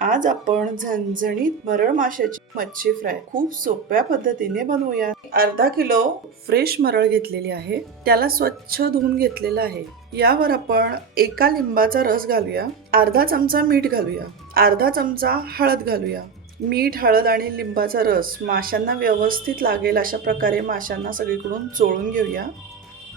आज आपण झणझणीत मरळ माशाची मच्छी फ्राय खूप सोप्या पद्धतीने बनवूया। अर्धा किलो फ्रेश मरळ घेतलेली आहे, त्याला स्वच्छ धुवून घेतलेला आहे। यावर आपण एका लिंबाचा रस घालूया, अर्धा चमचा मीठ घालूया, अर्धा चमचा हळद घालूया। मीठ, हळद आणि लिंबाचा रस माशांना व्यवस्थित लागेल अशा प्रकारे माशांना सगळीकडून चोळून घेऊया।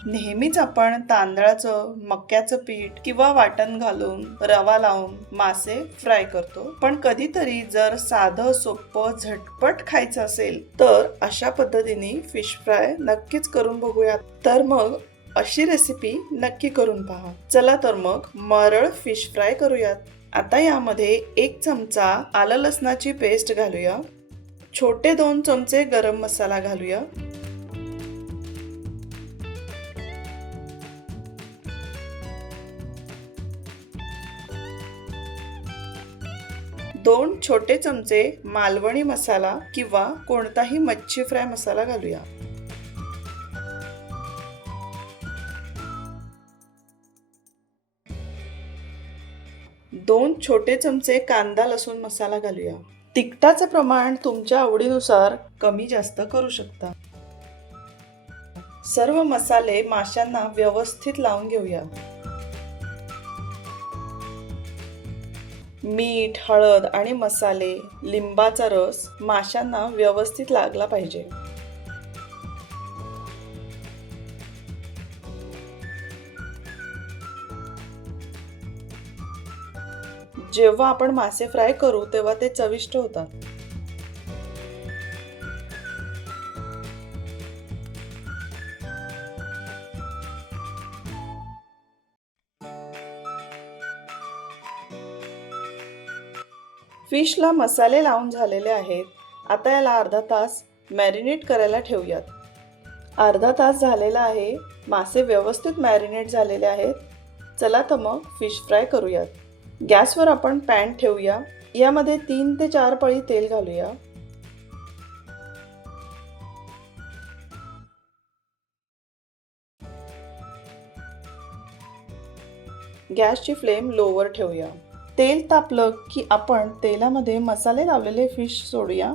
नेहमीच आपण तांदळाचं, मक्याचं पीठ किंवा वाटण घालून रवा लावून मासे फ्राय करतो, पण कधीतरी जर साधं सोपं झटपट खायचं असेल तर अशा पद्धतीने फिश फ्राय नक्कीच करून बघूया। तर मग अशी रेसिपी नक्की करून पहा। चला तर मग मरळ फिश फ्राय करूयात। आता यामध्ये 1 चमचा आलं लसणाची पेस्ट घालूया, छोटे 2 चमचे गरम मसाला घालूया, 2 छोटे चमचे मालवणी मसाला किंवा कोणताही मच्छी फ्राय मसाला घालूया, 2 छोटे चमचे कांदा लसूण मसाला घालूया। तिखटाचं प्रमाण तुमच्या आवडीनुसार कमी जास्त करू शकता। सर्व मसाले माशांना व्यवस्थित लावून घेऊया। मीठ, हळद आणि मसाले, लिंबाचा रस माशांना व्यवस्थित लागला पाहिजे। जेव्हा आपण मासे फ्राय करू तेव्हा ते चविष्ट होतात। फिशला मसाले लावून झालेले आहेत। आता याला अर्धा तास मॅरिनेट करायला ठेवूयात। अर्धा तास झालेला आहे, मासे व्यवस्थित मॅरिनेट झालेले आहेत। चला तर मग फिश फ्राय करूयात। गॅसवर आपण पॅन ठेवूया, यामध्ये 3 ते 4 पळी तेल घालूया। गॅसची फ्लेम लोवर ठेवूया। तेल तापलं की आपण तेलामध्ये मसाले लावलेले फिश सोडूया।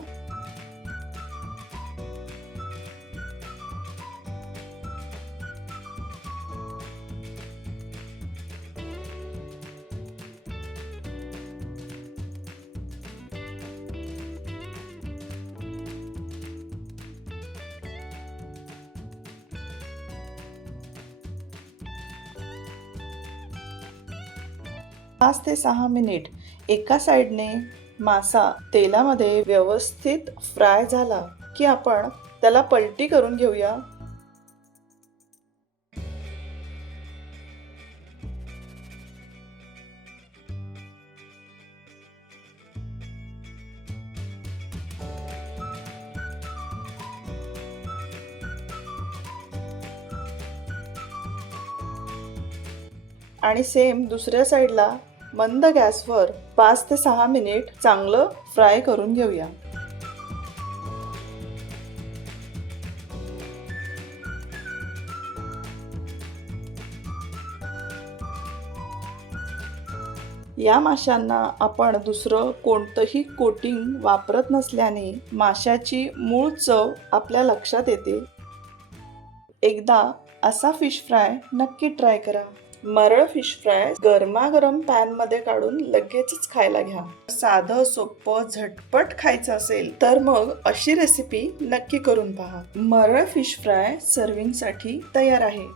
पाच ते 6 मिनिट एका साइडने मासा तेलामध्ये व्यवस्थित फ्राय झाला की आपण त्याला पलटी करून घेऊया। आणि सेम दुसऱ्या साइडला मंद गॅसवर 5 ते 6 मिनिट चांगलं फ्राय करून घेऊया। या माशांना आपण दुसरं कोणतंही कोटिंग वापरत नसल्याने माशाची मूळ चव आपल्या लक्षात येते। एकदा असा फिश फ्राय नक्की ट्राय करा। मरळ फिश फ्राय गरमागरम पॅन मध्ये काढून लगेचच खायला घ्या। साधं सोपं झटपट खायचं असेल तर मग अशी रेसिपी नक्की करून पहा। मरळ फिश फ्राय सर्विंग साठी तयार आहे।